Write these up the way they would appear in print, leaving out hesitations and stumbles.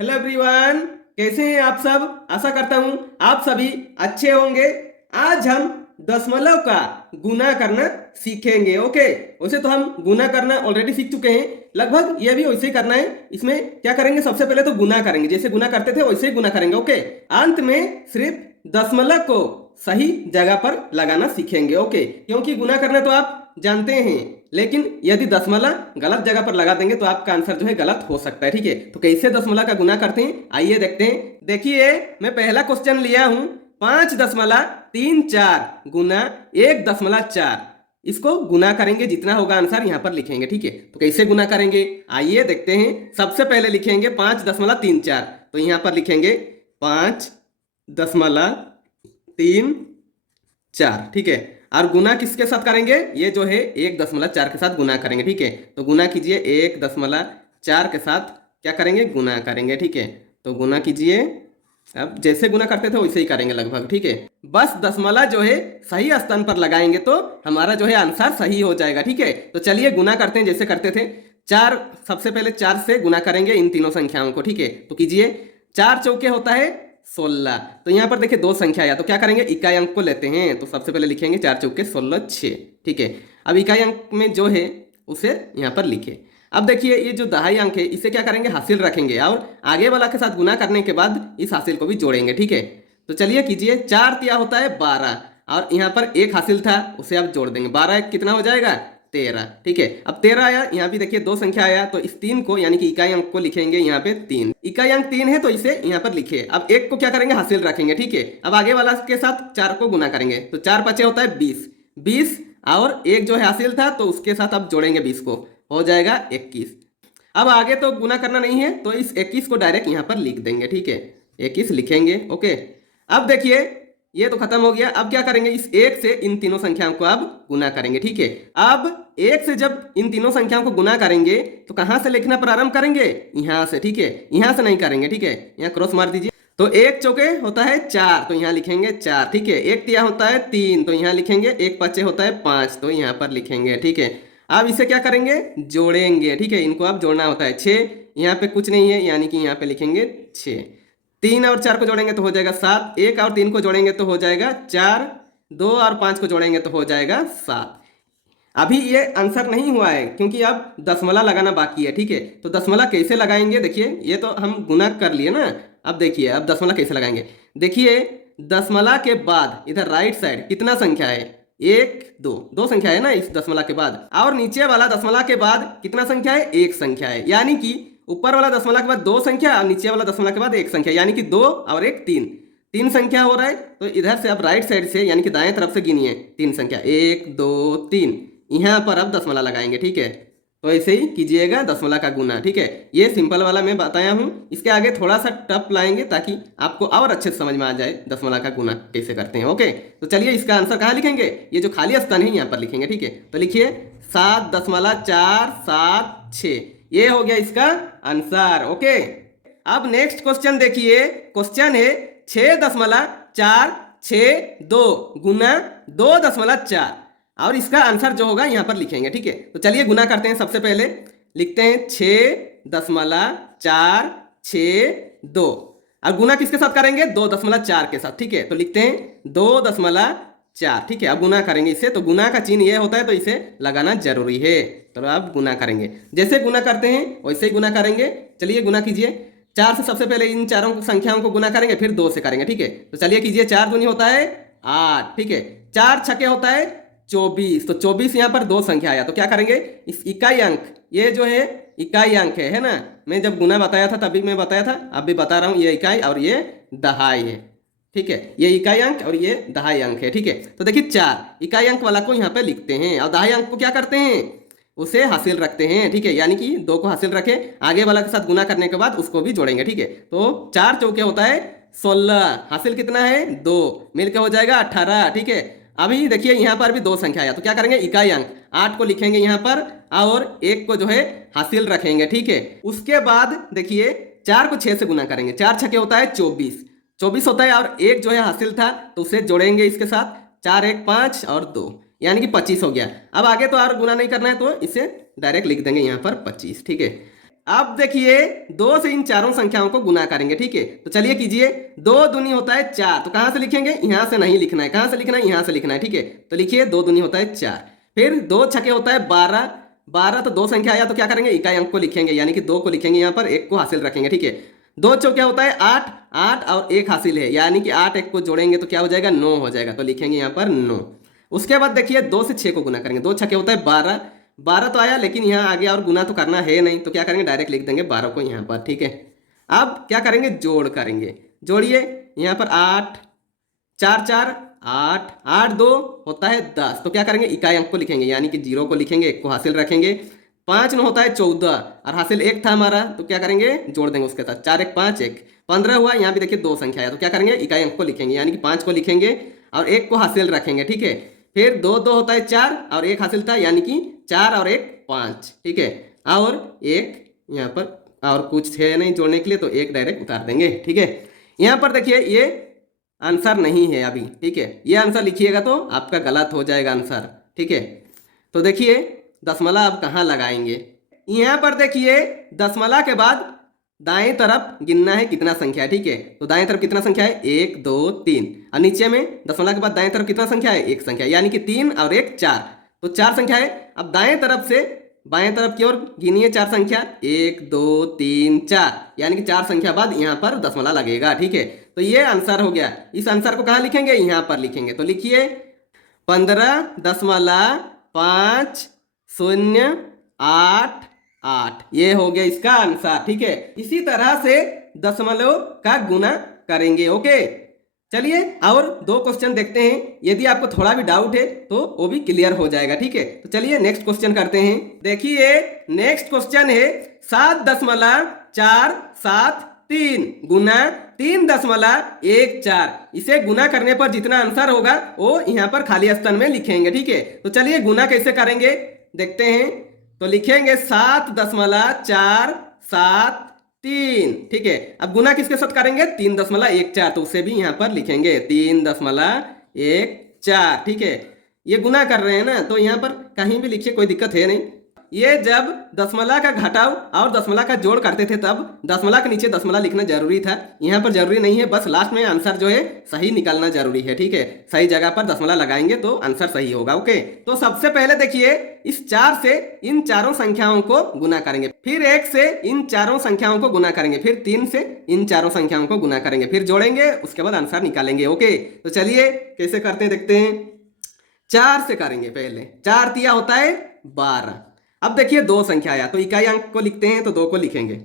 Hello everyone, कैसे हैं आप सब। आशा करता हूं आप सभी अच्छे होंगे। आज हम दशमलव का गुना करना सीखेंगे। ओके, वैसे तो हम गुना करना ऑलरेडी सीख चुके हैं, लगभग ये भी वैसे ही करना है। इसमें क्या करेंगे, सबसे पहले तो गुना करेंगे, जैसे गुना करते थे वैसे ही गुना करेंगे। ओके, अंत में सिर्फ दशमलव को सही जगह पर लगाना सीखेंगे। ओके, क्योंकि गुना करना तो आप जानते हैं, लेकिन यदि दशमलव गलत जगह पर लगा देंगे तो आपका आंसर जो है गलत हो सकता है। ठीक है, तो कैसे दशमलव का गुना करते हैं आइए देखते हैं। देखिए, मैं पहला क्वेश्चन लिया हूं, 5.34 गुना 1.4। इसको गुना करेंगे, जितना होगा आंसर यहाँ पर लिखेंगे। ठीक है, तो कैसे गुना करेंगे आइए देखते हैं। सबसे पहले लिखेंगे 5.34, तो यहाँ पर लिखेंगे 5.34। ठीक है, और गुना किसके साथ करेंगे, ये जो है 1.4 के साथ गुना करेंगे। ठीक है, तो गुना कीजिए 1.4 के साथ, क्या करेंगे, गुना करेंगे। ठीक है, तो गुना कीजिए, अब जैसे गुना करते थे वैसे ही करेंगे लगभग। ठीक है, बस दशमलव जो है सही स्थान पर लगाएंगे तो हमारा जो है आंसर सही हो जाएगा। ठीक है, तो चलिए गुना करते हैं जैसे करते थे। चार, सबसे पहले 4 से गुना करेंगे इन तीनों संख्याओं को। ठीक है, तो कीजिए, 4 चौके होता है 16। तो यहाँ पर देखिए दो संख्या आया, तो क्या करेंगे, इकाई अंक को लेते हैं। तो सबसे पहले लिखेंगे 4 चौके 16 6। ठीक है, अब इकाई अंक में जो है उसे यहाँ पर लिखे। अब देखिए, ये जो दहाई अंक है इसे क्या करेंगे, हासिल रखेंगे और आगे वाला के साथ गुना करने के बाद इस हासिल को भी जोड़ेंगे। ठीक है, तो चलिए कीजिए, 4 तिया होता है 12 और यहाँ पर एक हासिल था उसे आप जोड़ देंगे। 12 कितना हो जाएगा, 13। ठीक है, अब 13 आया, यहाँ भी देखिए 2 संख्या आया, तो इस 3 को यानी कि इकाई अंक को लिखेंगे यहाँ पे 3। इकाई अंक 3 है तो इसे यहाँ पर लिखे। अब एक को क्या करेंगे, हासिल रखेंगे। ठीक है, अब आगे वाला के साथ 4 को गुना करेंगे, तो 4 5 होता है 20। 20 और एक जो है हासिल था तो उसके साथ अब जोड़ेंगे 20 को, हो जाएगा 21। अब आगे तो गुना करना नहीं है तो इस 21 को डायरेक्ट यहाँ पर लिख देंगे। ठीक है, 21 लिखेंगे। ओके, अब देखिए ये तो खत्म हो गया। अब क्या करेंगे, इस 1 से इन तीनों संख्याओं को अब गुना करेंगे। ठीक है, अब 1 से जब इन तीनों संख्याओं को गुना करेंगे तो कहाँ से लिखना प्रारंभ करेंगे, यहाँ से। ठीक है, यहाँ से नहीं करेंगे। ठीक है, यहाँ क्रॉस मार दीजिए। तो 1 चौके होता है 4, तो यहाँ लिखेंगे 4। ठीक है, 1 तिया होता है 3, तो यहाँ लिखेंगे। 1 पचे होता है 5, तो यहाँ पर लिखेंगे। ठीक है, अब इसे क्या करेंगे, जोड़ेंगे। ठीक है, इनको अब जोड़ना होता है। 6 यहाँ पे कुछ नहीं है, यानी कि यहाँ पे लिखेंगे 6। 3 और 4 को जोड़ेंगे तो हो जाएगा 7। 1 और 3 को जोड़ेंगे तो हो जाएगा 4। 2 और 5 को जोड़ेंगे तो हो जाएगा 7। अभी ये आंसर नहीं हुआ है क्योंकि अब दशमलव लगाना बाकी है। ठीक है, तो दशमलव कैसे लगाएंगे, देखिए ये तो हम गुना कर लिए ना। अब देखिए, अब दशमलव कैसे लगाएंगे। देखिए, दशमलव के बाद इधर राइट साइड कितना संख्या है, 1 2, 2 संख्या है ना इस दशमलव के बाद, और नीचे वाला दशमलव के बाद कितना संख्या है, 1 संख्या है। यानी कि ऊपर वाला दशमलव के बाद 2 संख्या और नीचे वाला दशमलव के बाद 1 संख्या, यानी कि 2 और 1 3। 3 संख्या हो रहा है, तो इधर से आप राइट साइड से यानी कि दाएं तरफ से गिनिए 3 संख्या, 1 2 3। यहाँ पर अब दशमलव लगाएंगे। ठीक है, तो ऐसे ही कीजिएगा दशमलव का गुना। ठीक है, ये सिंपल वाला मैं बताया हूँ, इसके आगे थोड़ा सा टफ लाएंगे ताकि आपको और अच्छे से समझ में आ जाए दशमलव का गुना कैसे करते हैं। ओके, तो चलिए इसका आंसर कहाँ लिखेंगे, ये जो खाली स्थान है यहाँ पर लिखेंगे। ठीक है, तो लिखिए 7.476, ये हो गया इसका आंसर। ओके, अब नेक्स्ट क्वेश्चन देखिए, क्वेश्चन है 6.462 गुना 2.4, और इसका आंसर जो होगा यहाँ पर लिखेंगे। ठीक है, तो चलिए गुना करते हैं। सबसे पहले लिखते हैं 6.462, और गुना किसके साथ करेंगे, 2.4 के साथ। ठीक है, तो लिखते हैं 2.4। ठीक है, अब गुना करेंगे इसे, तो गुना का चिन्ह ये होता है तो इसे लगाना जरूरी है। तो अब गुना करेंगे, जैसे गुना करते हैं वैसे ही गुना करेंगे। चलिए गुना कीजिए, 4 से सबसे पहले इन चारों संख्याओं को गुना करेंगे, फिर 2 से करेंगे। ठीक है, तो चलिए कीजिए, 4 दूनी होता है 8। ठीक है, 4 छके होता है 24, तो 24 यहाँ पर 2 संख्या आया, तो क्या करेंगे, इस इकाई अंक, ये जो है इकाई अंक है ना, मैं जब गुना बताया था तभी मैं बताया था, अब भी बता रहा हूँ, ये इकाई और ये दहाई है। ठीक है, ये इकाई अंक और ये दहाई अंक है। ठीक है, तो देखिए 4 इकाई अंक वाला को यहाँ पे लिखते हैं और दहाई अंक को क्या करते हैं, उसे हासिल रखते हैं। ठीक है, यानी कि 2 को हासिल रखे, आगे वाला के साथ गुना करने के बाद उसको भी जोड़ेंगे। ठीक है, तो 4 चौके होता है 16, हासिल कितना है 2, मिलकर हो जाएगा 18। ठीक है, अभी देखिए यहाँ पर भी 2 संख्या आया, तो क्या करेंगे, इकाई अंक 8 को लिखेंगे यहाँ पर और 1 को जो है हासिल रखेंगे। ठीक है, उसके बाद देखिए 4 को 6 से गुना करेंगे, 4 छके होता है 24, 24 होता है, और 1 जो है हासिल था तो उसे जोड़ेंगे इसके साथ, 4 1 5 और 2, यानी कि 25 हो गया। अब आगे तो और गुना नहीं करना है तो इसे डायरेक्ट लिख देंगे यहाँ पर 25। ठीक है, अब देखिए 2 से इन चारों संख्याओं को गुना करेंगे, ठीक है। तो चलिए कीजिए, 2 दूनी होता है 4, तो कहां से लिखेंगे, यहां से नहीं लिखना है, कहां से लिखना है, यहां से लिखना है, ठीक है। तो लिखिए 2 दूनी होता है 4, फिर 2 छके होता है 12, 12 तो 2 संख्या आया तो क्या करेंगे, इकाई अंक को लिखेंगे, यानी कि 2 को लिखेंगे, यहाँ पर 1 को हासिल रखेंगे, ठीक है। 2 चौके होता है 8, 8 और 1 हासिल है, यानी कि 8 1 को जोड़ेंगे तो क्या हो जाएगा, 9 हो जाएगा, तो लिखेंगे यहाँ पर 9। उसके बाद देखिए 2 से 6 को गुना करेंगे, 2 छके होता है 12, 12 तो आया, लेकिन यहाँ आगे और गुना तो करना है नहीं, तो क्या करेंगे, डायरेक्ट लिख देंगे 12 को यहाँ पर, ठीक है। अब क्या करेंगे, जोड़ करेंगे, जोड़िए यहाँ पर 8 4 4 8, 8 2 होता है 10, तो क्या करेंगे, इकाई अंक को लिखेंगे, यानी कि 0 को लिखेंगे, 1 को हासिल रखेंगे। 5 9 होता है 14 और हासिल 1 था हमारा, तो क्या करेंगे, जोड़ देंगे उसके साथ, 4 1 5 1, 15 हुआ। यहाँ भी देखिए 2 संख्या है, तो क्या करेंगे, इकाई अंक को लिखेंगे, यानी कि 5 को लिखेंगे और 1 को हासिल रखेंगे, ठीक है। फिर 2 2 होता है 4 और 1 हासिल था, यानी कि 4 और 1 5, ठीक है। और 1 यहाँ पर और कुछ है नहीं जोड़ने के लिए, तो 1 डायरेक्ट उतार देंगे, ठीक है। यहाँ पर देखिए ये आंसर नहीं है अभी, ठीक है, ये आंसर लिखिएगा तो आपका गलत हो जाएगा आंसर, ठीक है। तो देखिए दशमलव अब कहाँ लगाएंगे, यहाँ पर देखिए दशमलव के बाद दाएं तरफ गिनना है कितना संख्या है, ठीक है। तो दाएं तरफ कितना संख्या है, 1 2 3, और नीचे में दशमलव के बाद दाएं तरफ कितना संख्या है, 1 संख्या, यानी कि 3 और 1 4, तो 4 संख्या है। अब दाएं तरफ से बाएं तरफ की ओर गिनिए 4 संख्या, 1 2 3 4, यानी कि 4 संख्या बाद यहाँ पर दशमलव लगेगा, ठीक है। तो ये आंसर हो गया। इस आंसर को कहाँ लिखेंगे, यहाँ पर लिखेंगे, तो लिखिए 15.508, ये हो गया इसका आंसर, ठीक है। इसी तरह से दशमलव का गुना करेंगे, ओके। चलिए और 2 क्वेश्चन देखते हैं, यदि आपको थोड़ा भी डाउट है तो वो भी क्लियर हो जाएगा, ठीक है। तो चलिए नेक्स्ट क्वेश्चन करते हैं। देखिए नेक्स्ट क्वेश्चन है 7.473 गुना 3.14, इसे गुना करने पर जितना आंसर होगा वो यहाँ पर खाली स्थान में लिखेंगे, ठीक है। तो चलिए गुना कैसे करेंगे देखते हैं। तो लिखेंगे 7.473, ठीक है। अब गुना किसके साथ करेंगे, 3.14, तो उसे भी यहाँ पर लिखेंगे 3.14, ठीक है। ये गुना कर रहे हैं ना, तो यहाँ पर कहीं भी लिखिए, कोई दिक्कत है नहीं। ये जब दशमलव का घटाव और दशमलव का जोड़ करते थे तब दशमलव के नीचे दशमलव लिखना जरूरी था, यहाँ पर जरूरी नहीं है, बस लास्ट में आंसर जो है सही निकालना जरूरी है, ठीक है। सही जगह पर दशमलव लगाएंगे तो आंसर सही होगा, ओके। तो सबसे पहले देखिए इस 4 से इन चारों संख्याओं को गुना करेंगे, फिर 1 से इन चारों संख्याओं को गुना करेंगे, फिर 3 से इन चारों संख्याओं को गुना करेंगे, फिर जोड़ेंगे, उसके बाद आंसर निकालेंगे, ओके। तो चलिए कैसे करते हैं देखते हैं। 4 से करेंगे, पहले 4 तिया होता है 12। अब देखिए 2 संख्या आया, तो इकाई अंक को लिखते हैं, तो 2 को लिखेंगे,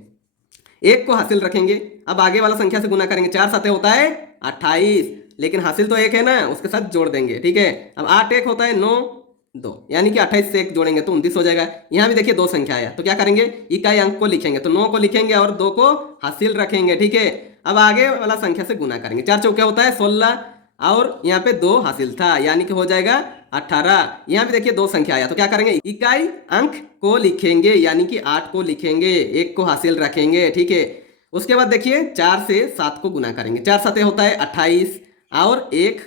1 को हासिल रखेंगे। अब आगे वाला संख्या से गुना करेंगे, 4 7 होता है 28, लेकिन हासिल तो 1 है ना, उसके साथ जोड़ देंगे, ठीक है। अब 8 1 होता है 9 2, यानी कि 28 से 1 जोड़ेंगे तो 29 हो जाएगा। यहाँ भी देखिए 2 संख्या आया, तो क्या करेंगे, इकाई अंक को लिखेंगे, तो 9 को लिखेंगे और 2 को हासिल रखेंगे, ठीक है। अब आगे वाला संख्या से गुना करेंगे, 4 चौके होता है 16 और यहाँ पे 2 हासिल था, यानी कि हो जाएगा 18। यहाँ पे देखिए 2 संख्या आया, तो क्या करेंगे, इकाई अंक को लिखेंगे, यानी कि 8 को लिखेंगे, 1 को हासिल रखेंगे, ठीक है। उसके बाद देखिए 4 से 7 को गुना करेंगे, 4 7 होता है 28 और 1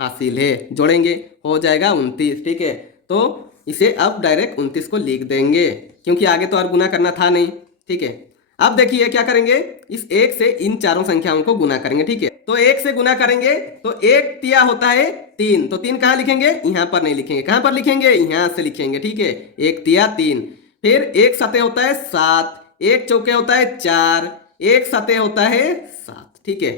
हासिल है, जोड़ेंगे, हो जाएगा 29, ठीक है। तो इसे अब डायरेक्ट 29 को लिख देंगे, क्योंकि आगे तो और गुना करना था नहीं, ठीक है। अब देखिए क्या करेंगे, इस 1 से इन चारों संख्याओं को गुना करेंगे, ठीक है। तो 1 से गुना करेंगे तो 1 तिया होता है 3, तो 3 कहाँ लिखेंगे, यहाँ पर नहीं लिखेंगे, कहाँ पर लिखेंगे, यहाँ से लिखेंगे, ठीक है। 1 तिया 3, फिर 1 सते होता है 7, 1 चौके होता है 4, 1 सते होता है 7, ठीक है।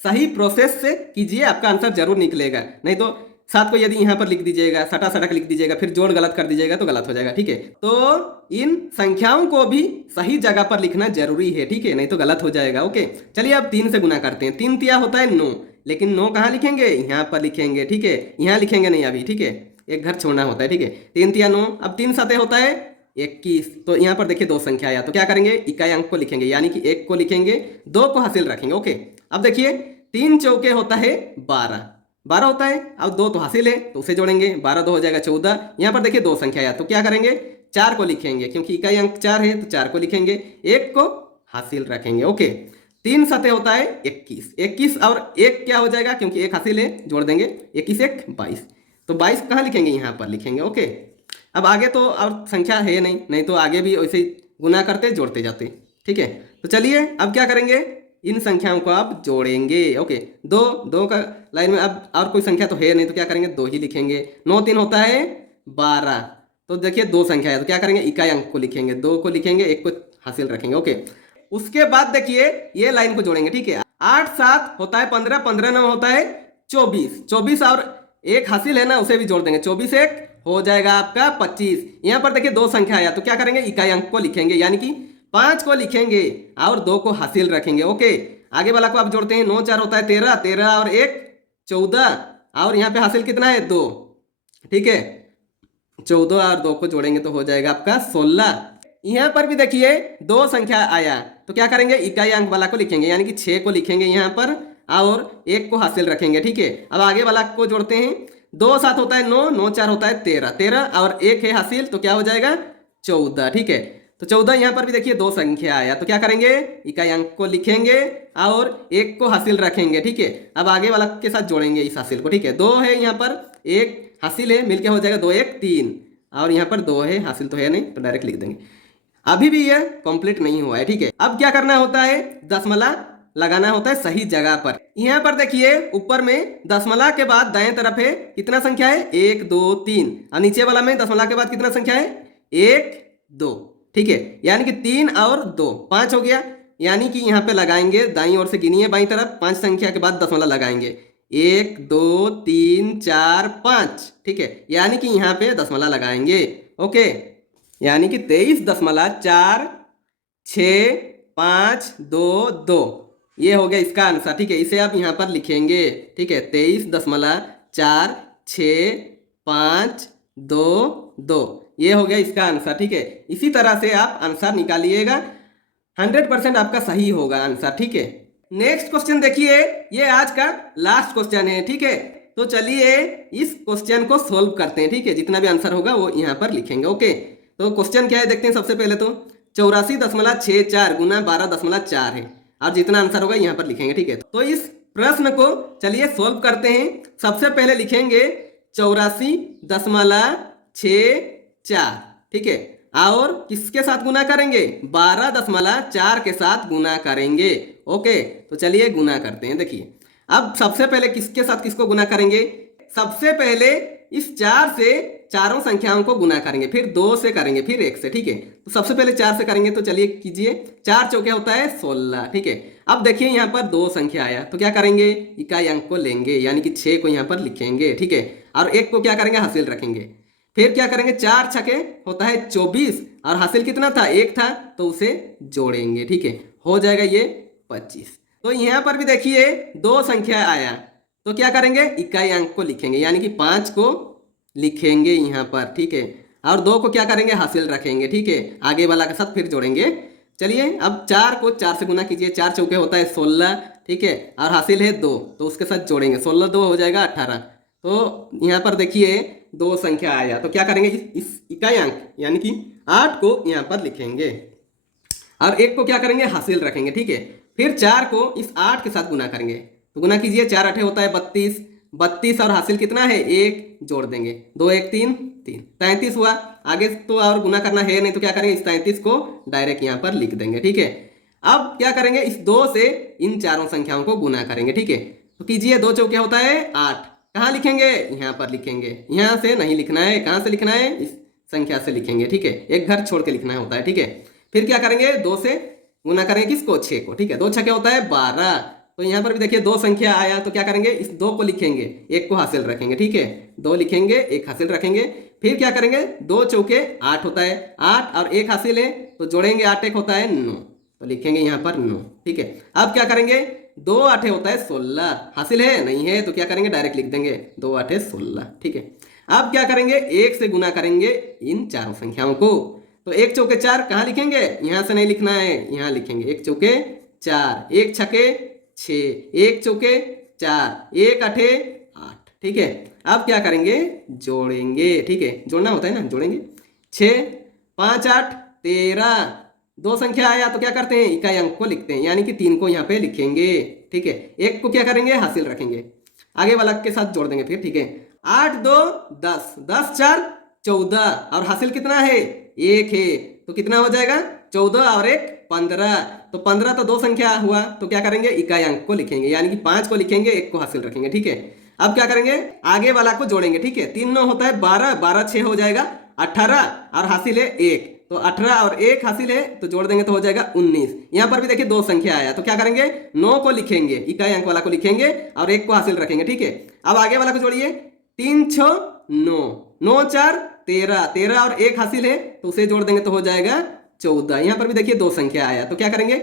सही प्रोसेस से कीजिए, आपका आंसर जरूर निकलेगा, नहीं तो 7 को यदि यहाँ पर लिख दीजिएगा, सटा सटा लिख दीजिएगा, फिर जोड़ गलत कर दीजिएगा तो गलत हो जाएगा, ठीक है। तो इन संख्याओं को भी सही जगह पर लिखना जरूरी है, ठीक है, नहीं तो गलत हो जाएगा, ओके। चलिए अब 3 से गुना करते हैं। 3 तिया होता है 9, लेकिन 9 कहाँ लिखेंगे, यहाँ पर लिखेंगे, ठीक है। यहाँ लिखेंगे नहीं अभी, ठीक है, एक घर छोड़ना होता है, ठीक है। 3 तिया 9, अब 3 सते होता है 21, तो यहाँ पर देखिए 2 संख्या आया, तो क्या करेंगे, इकाई अंक को लिखेंगे, यानी कि 1 को लिखेंगे, 2 को हासिल रखेंगे, ओके। अब देखिए 3 चौके होता है 12 होता है, अब 2 तो हासिल है, तो उसे जोड़ेंगे, 12 2 हो जाएगा 14। यहाँ पर देखिए 2 संख्या आया, तो क्या करेंगे, 4 को लिखेंगे, क्योंकि इकाई अंक 4 है, तो 4 को लिखेंगे, 1 को हासिल रखेंगे, ओके। 3 सते होता है 21, 21 और 1 क्या हो जाएगा, क्योंकि 1 हासिल है, जोड़ देंगे, 21 1 22, तो 22 कहाँ लिखेंगे, यहाँ पर लिखेंगे, ओके। अब आगे तो और संख्या है नहीं तो आगे भी वैसे ही गुना करते जोड़ते जाते। ठीक है, तो चलिए अब क्या करेंगे, इन संख्याओं को आप जोड़ेंगे। ओके, दो दो का लाइन में अब और कोई संख्या तो है नहीं, तो क्या करेंगे, दो ही लिखेंगे। 9 3 होता है 12। तो देखिए दो संख्या है, तो क्या करेंगे, इकाई अंक को लिखेंगे, दो को लिखेंगे, एक को हासिल रखेंगे। ओके, उसके बाद देखिए ये लाइन को जोड़ेंगे। ठीक है, 8 7 होता है 15, 15 9 होता है 24, 24 और एक हासिल है ना, उसे भी जोड़ देंगे, 24 एक हो जाएगा आपका 25। यहाँ पर देखिए दो संख्या आया, तो क्या करेंगे, इकाई अंक को लिखेंगे, यानी कि 5 को लिखेंगे और 2 को हासिल रखेंगे। ओके, आगे वाला को आप जोड़ते हैं, 9 4 होता है 13, 13 और एक 14, और यहाँ पे हासिल कितना है 2। ठीक है, 14 और 2 को जोड़ेंगे तो हो जाएगा आपका 16। यहाँ पर भी देखिए दो संख्या आया, तो क्या करेंगे, इकाई अंक वाला को लिखेंगे, यानी कि 6 को लिखेंगे यहाँ पर और एक को हासिल रखेंगे। ठीक है, अब आगे वाला को जोड़ते हैं, 2 7 होता है 9, 9 4 होता है 13, 13 और एक है हासिल, तो क्या हो जाएगा 14। ठीक है, तो 14 यहाँ पर भी देखिए दो संख्या आया, तो क्या करेंगे, इकाई अंक को लिखेंगे और एक को हासिल रखेंगे। ठीक है, अब आगे वाला के साथ जोड़ेंगे इस हासिल को। ठीक है, 2 है यहाँ पर, एक हासिल है, मिलके हो जाएगा 2 1 3, और यहाँ पर 2 है, हासिल तो है नहीं, तो डायरेक्ट लिख देंगे। अभी भी ये कंप्लीट नहीं हुआ है। ठीक है, अब क्या करना होता है, दशमलव लगाना होता है सही जगह पर। यहाँ पर देखिए ऊपर में दशमलव के बाद दाएं तरफ है कितना संख्या है, 1 2 3, और नीचे वाला में दशमलव के बाद कितना संख्या है, 1 2। ठीक है, यानी कि 3 और 2 5 हो गया, यानी कि यहाँ पे लगाएंगे, दाईं ओर से गिनिए बाईं तरफ, 5 संख्या के बाद दशमलव लगाएंगे, 1 2 3 4 5। ठीक है, यानी कि यहाँ पे दशमलव लगाएंगे। ओके, यानी कि 23.46522, ये हो गया इसका आंसर। ठीक है, इसे आप यहाँ पर लिखेंगे। ठीक है, 23.46522, ये हो गया इसका आंसर। ठीक है, इसी तरह से आप आंसर निकालिएगा, 100% आपका सही होगा आंसर। ठीक है, नेक्स्ट क्वेश्चन देखिए, ये आज का लास्ट क्वेश्चन है। ठीक है, तो चलिए इस क्वेश्चन को सोल्व करते हैं। ठीक है, जितना भी आंसर होगा वो यहाँ पर लिखेंगे। ओके, तो क्वेश्चन क्या है देखते हैं। सबसे पहले तो 84.64 गुना 12.4 है, और जितना आंसर होगा यहाँ पर लिखेंगे। ठीक है, तो इस प्रश्न को चलिए सोल्व करते हैं। सबसे पहले लिखेंगे 84.64। ठीक है, और किसके साथ गुना करेंगे, 12.4 के साथ गुना करेंगे। ओके, तो चलिए गुना करते हैं। देखिए अब सबसे पहले किसके साथ किसको गुना करेंगे, सबसे पहले इस 4 से चारों संख्याओं को गुना करेंगे, फिर 2 से करेंगे, फिर 1 से। ठीक है, तो सबसे पहले 4 से करेंगे, तो चलिए कीजिए, 4 चौके होता है 16। ठीक है, अब देखिए यहाँ पर दो संख्या आया, तो क्या करेंगे, इकाई अंक को लेंगे, यानी कि 6 को यहाँ पर लिखेंगे। ठीक है, और एक को क्या करेंगे, हासिल रखेंगे। फिर क्या करेंगे, 4 छके होता है 24, और हासिल कितना था, 1 था, तो उसे जोड़ेंगे। ठीक है, हो जाएगा ये 25। तो यहाँ पर भी देखिए दो संख्या आया, तो क्या करेंगे, इकाई अंक को लिखेंगे, यानी कि 5 को लिखेंगे यहाँ पर। ठीक है, और 2 को क्या करेंगे, हासिल रखेंगे। ठीक है, आगे वाला के साथ फिर जोड़ेंगे। चलिए अब 4 को 4 से गुना कीजिए, 4 चौके होता है 16। ठीक है, और हासिल है 2, तो उसके साथ जोड़ेंगे, 16 2 हो जाएगा 18। तो यहाँ पर देखिए दो संख्या आया, तो क्या करेंगे, इस इकाई अंक यानी कि 8 को यहाँ पर लिखेंगे, और 1 को क्या करेंगे, हासिल रखेंगे। ठीक है, फिर 4 को इस 8 के साथ गुना करेंगे, तो गुना कीजिए, 4 8 होता है 32, 32 और हासिल कितना है, 1 जोड़ देंगे, 2 1 3 3, 33 हुआ। आगे तो और गुना करना है नहीं, तो क्या करेंगे, इस 33 को डायरेक्ट यहाँ पर लिख देंगे। ठीक है, अब क्या करेंगे, इस 2 से इन चारों संख्याओं को गुना करेंगे। ठीक है, तो कीजिए, 2 चौके होता है 8, कहाँ लिखेंगे, यहाँ पर लिखेंगे, यहाँ से नहीं लिखना है, कहाँ से लिखना है, इस संख्या से लिखेंगे। ठीक है, एक घर छोड़ के लिखना होता है। ठीक है, फिर क्या करेंगे, 2 से गुना करेंगे किसको, 6 को। ठीक है, 2 छके होता है 12, तो यहाँ पर भी देखिए दो संख्या आया, तो क्या करेंगे, इस 2 को लिखेंगे, 1 को हासिल रखेंगे। ठीक है, 2 लिखेंगे, 1 हासिल रखेंगे, फिर क्या करेंगे, 2 चौके 8 होता है 8, और 1 हासिल है, तो जोड़ेंगे, 8 1 होता है 9, तो लिखेंगे यहाँ पर 9। ठीक है, अब क्या करेंगे, 2 8 होता है 16, हासिल है नहीं है, तो क्या करेंगे, डायरेक्ट लिख देंगे, 2 8 16। ठीक है, अब क्या करेंगे, 1 से गुना करेंगे इन चारों संख्याओं को, तो 1 चौके 4 कहाँ लिखेंगे, यहाँ से नहीं लिखना है, यहाँ लिखेंगे, 1 चौके 4, 1 छके 6, 1 चौके 4, 1 8 8। ठीक है, अब क्या करेंगे, जोड़ेंगे। ठीक है, जोड़ना होता है ना, जोड़ेंगे, 6 5 8 13, दो संख्या आया, तो क्या करते हैं, इकाई अंक को लिखते हैं, यानी कि 3 को यहाँ पे लिखेंगे। ठीक है, 1 को क्या करेंगे, हासिल रखेंगे, आगे वाला के साथ जोड़ देंगे फिर। ठीक है, 8 2 10, 10 4 14, और हासिल कितना है, 1 है, तो कितना हो जाएगा, 14 और 1 15। तो 15 तो दो संख्या हुआ, तो क्या करेंगे इकाई अंक को लिखेंगे, यानी कि 5 को लिखेंगे, 1 को हासिल रखेंगे। ठीक है, अब क्या करेंगे आगे वाला को जोड़ेंगे। ठीक है, 3 9 होता है 12, 12 6 हो जाएगा 18 और हासिल है 1, तो 18 और 1 हासिल है तो जोड़ देंगे तो हो जाएगा 19। यहाँ पर भी देखिए दो संख्या आया, तो क्या करेंगे 9 को लिखेंगे, इकाई अंक वाला को लिखेंगे और 1 को हासिल रखेंगे। ठीक है, अब आगे वाला को जोड़िए, 3 6 9, 9 4 13, 13 और 1 हासिल है तो उसे जोड़ देंगे तो हो जाएगा 14। यहाँ पर भी देखिए दो संख्या आया, तो क्या करेंगे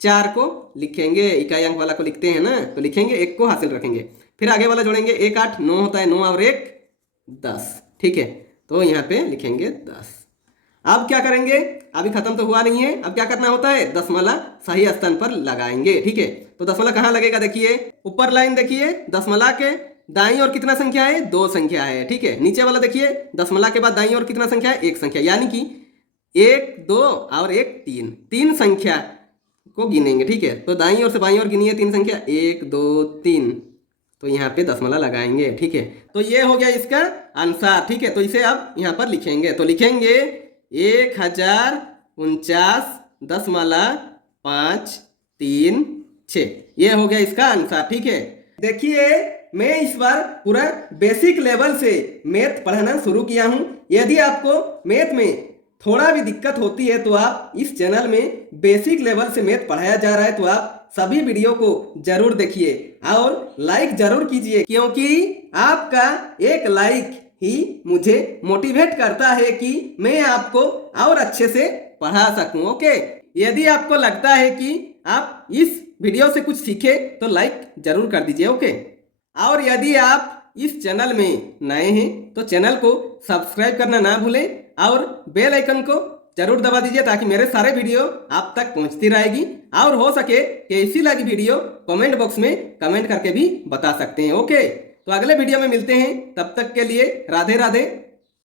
4 को लिखेंगे, इकाई अंक वाला को लिखते हैं ना, तो लिखेंगे 1 को हासिल रखेंगे। फिर आगे वाला जोड़ेंगे 1 8 9 होता है 9 और 1 10। ठीक है, तो यहाँ पे लिखेंगे 10। अब क्या करेंगे, अभी खत्म तो हुआ नहीं है, अब क्या करना होता है दशमलव सही स्थान पर लगाएंगे। ठीक है, तो दशमलव कहाँ लगेगा, देखिए ऊपर लाइन देखिए, दशमलव के दाईं ओर कितना संख्या है, 2 संख्या है। ठीक है, नीचे वाला देखिए दशमलव के बाद दाईं ओर कितना संख्या है, 1 संख्या, यानी कि 1 2 और 1 3, 3 संख्या को गिनेंगे। ठीक है, तो दाईं ओर से बाईं ओर गिनिए 3 संख्या, 1 2 3, तो यहाँ पे दशमलव लगाएंगे। ठीक है, तो ये हो गया इसका आंसर। ठीक है, तो इसे अब यहाँ पर लिखेंगे, तो लिखेंगे 1049.536, ये हो गया इसका आंसर। ठीक है, देखिए मैं इस बार पूरा बेसिक लेवल से मैथ पढ़ाना शुरू किया हूँ। यदि आपको मैथ में थोड़ा भी दिक्कत होती है तो आप इस चैनल में बेसिक लेवल से मैथ पढ़ाया जा रहा है, तो आप सभी वीडियो को जरूर देखिए और लाइक जरूर कीजिए, क्योंकि आपका एक लाइक ही मुझे मोटिवेट करता है कि मैं आपको और अच्छे से पढ़ा सकूं। ओके, यदि आपको लगता है कि आप इस वीडियो से कुछ सीखे तो लाइक जरूर कर दीजिए। ओके, और यदि आप इस चैनल में नए हैं तो चैनल को सब्सक्राइब करना ना भूलें और बेल आइकन को जरूर दबा दीजिए, ताकि मेरे सारे वीडियो आप तक पहुंचती रहेगी। और हो सके कैसी लगी वीडियो कमेंट बॉक्स में कमेंट करके भी बता सकते हैं। ओके, तो अगले वीडियो में मिलते हैं, तब तक के लिए राधे राधे।